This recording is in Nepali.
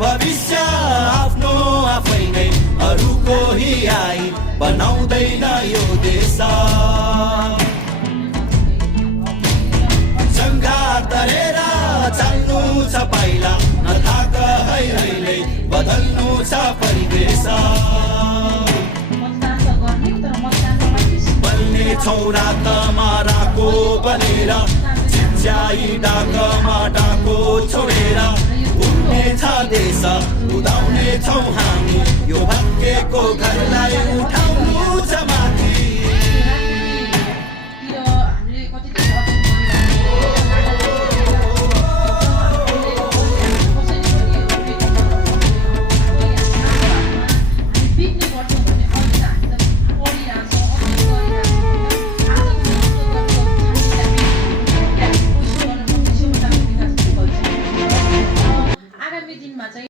भविष्य आफ्नो आफै नै अरूको हियाई बनाउँदैन यो देश सङ्घार तरेर चाल्नु छ पाइला नथाक है अहिले बदल्नु छ परिवेश बल्ने छौरा तमाराको बनेर चिच्याई डाकमा डाको छोडेर उड्ने छ देश उदाउने छौँ हामी यो भाग्यको घरलाई उठाउनु छ माथि